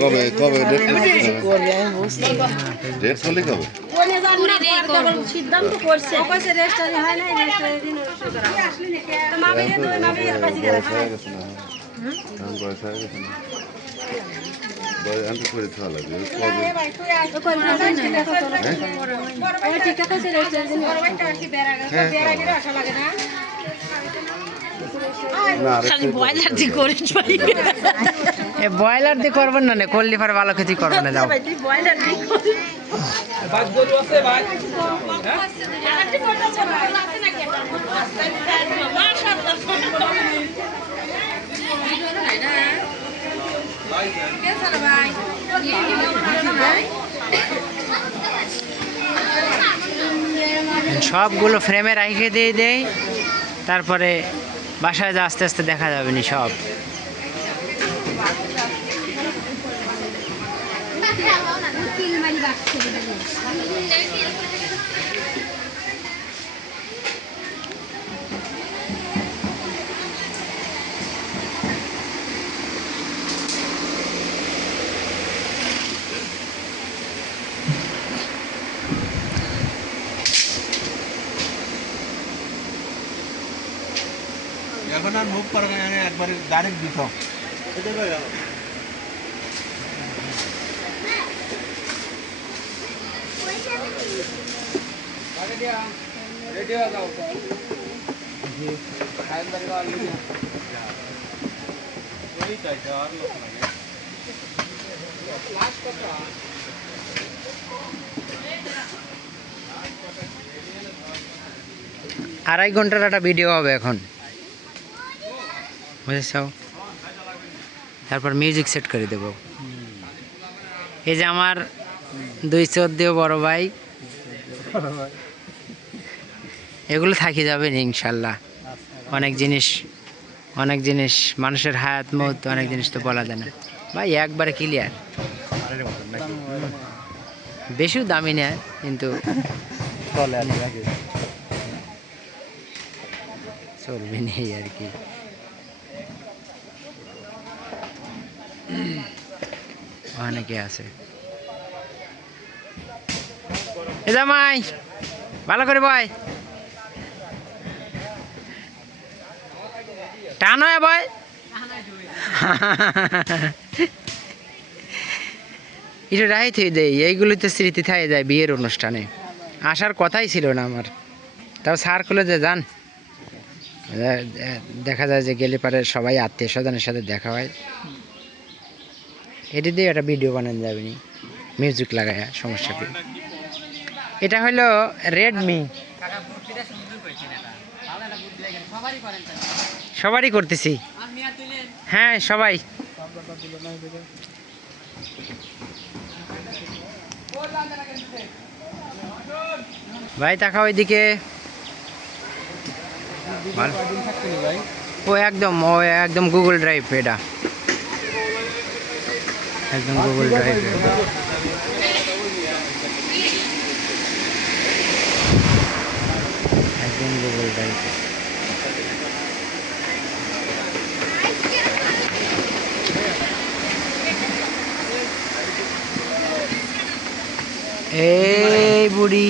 কবে কবে ডেট করলে কবে সিদ্ধান্ত করছে ব্রয়লার দিয়ে করবেন না করলে পরে ভালো খেতে করবেন না যাও সবগুলো ফ্রেমে রেখে দিয়ে দেয় তারপরে বাসায় যা আস্তে আস্তে দেখা যাবে নি সব এখন আর মুভ করা একবারে ডাইরেক্ট দিত আড়াই ঘন্টার একটা ভিডিও হবে এখন বুঝেছো তারপর মিউজিক সেট করে দেব এই যে আমার 214 বড় ভাই এগুলো থাকি যাবে না ইনশাল্লাহ অনেক জিনিস মানুষের হায়াত মত অনেক জিনিস তো বলা যায় না ভাই একবারে ক্লিয়ার বেশিও দামি না কিন্তু চলবে নেই আর কি অনেকে আছে এ জামাই ভালো করে বয় টানো বয় এটা রাই থেকে দেয় এইগুলোতে স্মৃতি থাকে যায় বিয়ের অনুষ্ঠানে আসার কথাই ছিল না আমার তাও স্যার খুলে যে যান দেখা যায় যে গেলে পারে সবাই আত্মীয় স্বজনের সাথে দেখা হয় এটি দিয়ে একটা ভিডিও বানানো যাবে নি মিউজিক লাগায় সমস্যা কি এটা হলো রেডমি সবারই করতেছি হ্যাঁ সবাই ভাই তাকাও ওইদিকে ও একদম গুগল ড্রাইভ এটা একদম গুগল ড্রাইভ একদম গুগল ড্রাইভ এই বুড়ি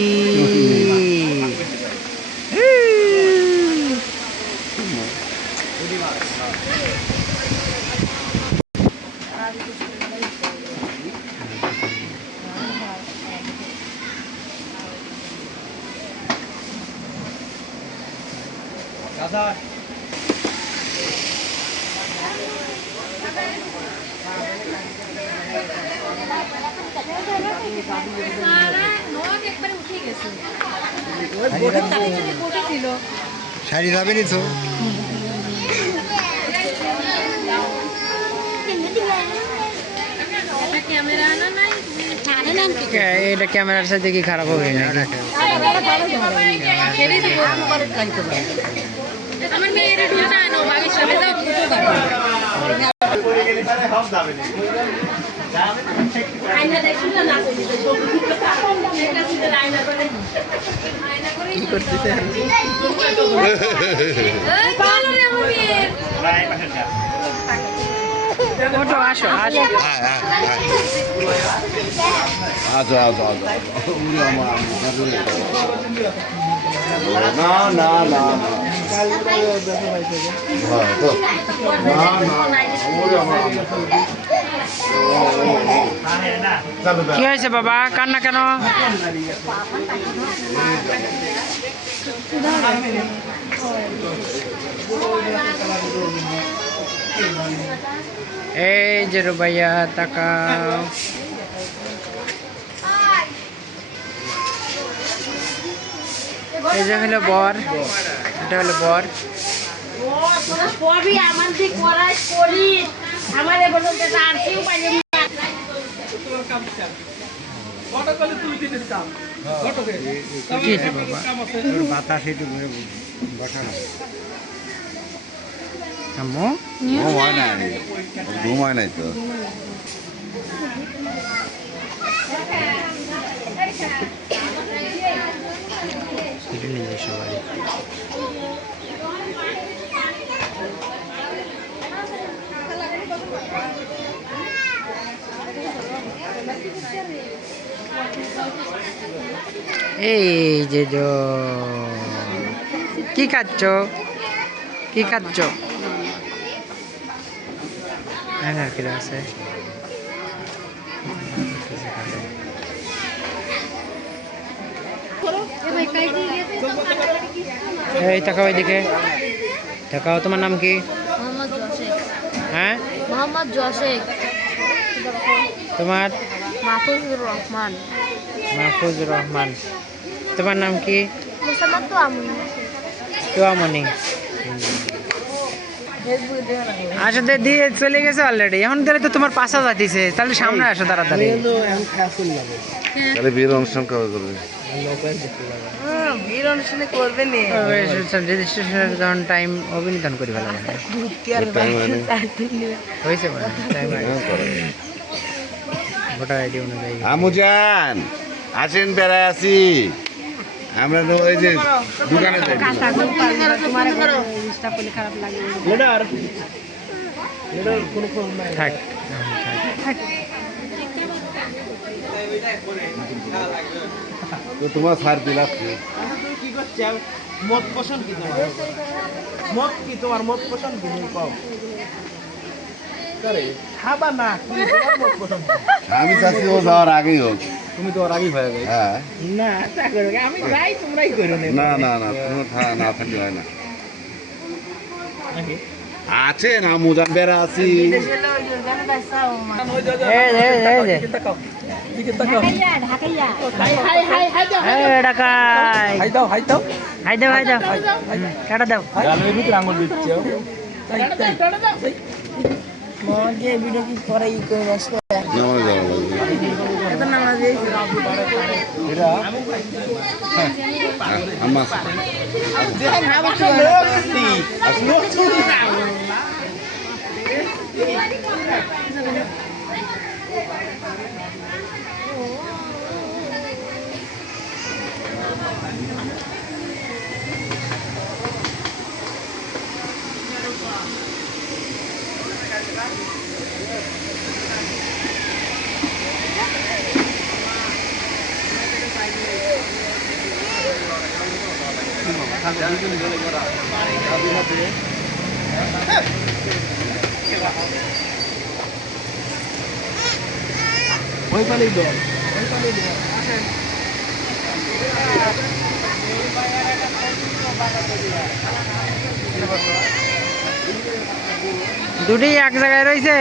দাদা শাড়ি যাবে নি তো এটা ক্যামেরার সাথে কি খারাপ হবে না কি করতেছে ওঠো, আসো আসো। আচ্ছা আচ্ছা আচ্ছা না না না না হ্যাঁ তো না না ওরে আমার কি হয়েছে বাবা, কান্না কেন? এই যে রুবাইয়া, তাকাও। এই যে হলো বর, এটা হলো বর। সবই আমার দিক করাই করি আমার বলতে যেটা আর কেউ পাইনি কি হয়েছে বাবা? আম্মু ঘুম হয় নাই ঘুম হয় নাই তো এটা নিজস্ব বাড়ি। এই যে কি খাচ্ছ, কি খাচ্ছ? নারকেল আছে। এই তাকাও এদিকে, তাকাও। তোমার নাম কি? মোহাম্মদ জশেক। হ্যাঁ, মোহাম্মদ জশেক। তোমার? মাহফুজুর রহমান। মাহফুজুর রহমান। তোমার নাম কি? মুসাম্মদ তো আমুন। তোয়ামণি। আসলে দিয়ে চলে গেছে অলরেডি। এখন ধরে তো তোমার পাশা যাইতেছে, তাহলে সামনে আসো তাড়াতাড়ি। তাহলে বিয়ের অনুষ্ঠান কবে করবে রেজিস্ট্রেশনের যখন টাইম অভিনিধান করি ভালো হয়েছে, ভোটার আইডি অনুযায়ী। আমুজান আসেন, বেড়ায় আছি আমরা। তো ওই যে দোকানে যাই। থাক, তো তোমার সার দিলাম কি করছে মত পছন্দ কি তোমার মত কি তোমার মত পছন্দ কি কও করে খাবা না কি তোমার মত পছন্দ আমি চাচ্ছি ও যাওয়ার আগেই হোক। তুমি তো আর আগেই হয়ে গেছে হ্যাঁ না তা করো আমি যাই তোমরাই করো না না না তোমার না থাকলে হয় না। আছে না মুজান, বেড়া আছি। ঢাকাইয়া হাই দাও হাই দাও কাটা দাও। গালের ভিতরে আঙুল দিচ্ছে নামাজ যাওয়া লাগবে। এরা আম্মা ওই পালেই দাও দুটি এক জায়গায় রয়েছে।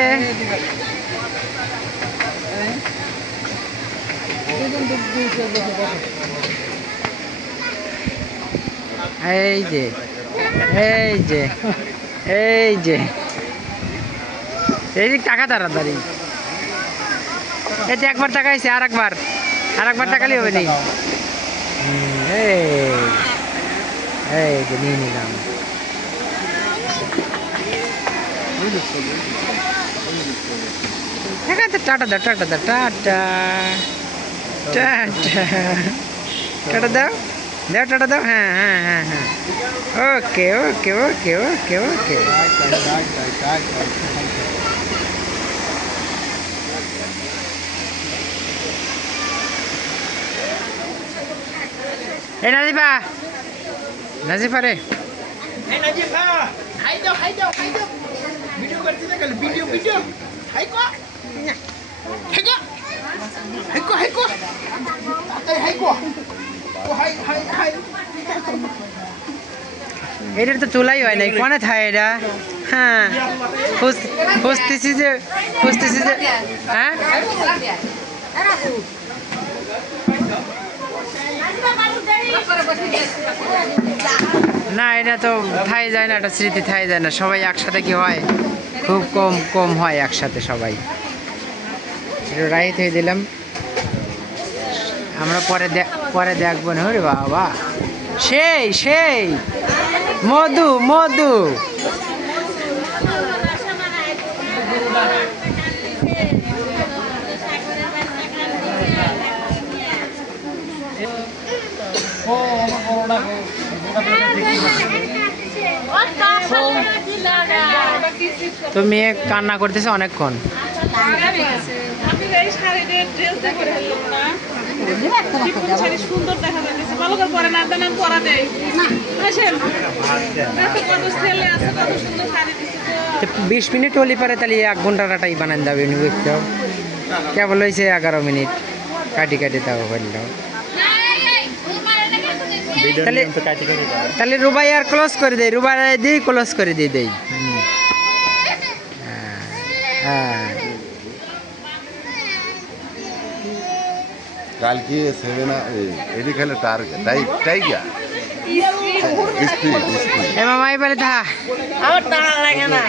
এই যে এই যে এই যে এই যে টাকা তাড়াতাড়ি। এতে একবার টাকাইছে, আর একবার টাকালি হবে নি। এই যে নিয়ে নিলাম। টাটা দাও, টাটা দাও, টাটা টাটা টাটা দাও। দাও টাটা দাও, হ্যাঁ হ্যাঁ হ্যাঁ হ্যাঁ, ওকে ওকে ওকে ওকে ওকে। এই নাজিফা, নাজিফা রে, এই নাজিফা হাই দাও হাই দাও হাই দাও, ভিডিও করতে থাকলে ভিডিও ভিডিও হাই কো হাই কো হাই কো হাই কো এই হাই কো ও হাই হাই হাই এটার তো তোলাই হয় নাই, কোনে থায় এটা? হ্যাঁ খুঁজতেছি যে হ্যাঁ না, এটা তো থাই যায় না, এটা স্মৃতি থাই যায় না। সবাই একসাথে কি হয়, খুব কম কম হয় একসাথে সবাই। একটু রাইট হয়ে দিলাম, আমরা পরে দেখবো না। রে বাবা, সেই সেই মধু মধু, তো মেয়ে কান্না করতেছে অনেকক্ষণ। সুন্দর দেখা যাচ্ছে, ভালো করে পরে না জানেন পরা দেয়। আসেন, কত ছেলে আছে, কত সুন্দর শাড়ি দিচ্ছে। 20 মিনিট হলি পারে, তাহলে 1 ঘন্টাটাই বানান যাবে। বুঝছো কেবল হয়েছে 11 মিনিট, কাটি কাটি দাও বললো। তাহলে রুবাই আর ক্লোজ করে দেয়, রুবাই দিয়ে ক্লোজ করে দিয়ে দেই। হ্যাঁ কালকে সেভেন এটি খেলে টাইগার এ মামা এবারে থা আমার টাকা লাগে না।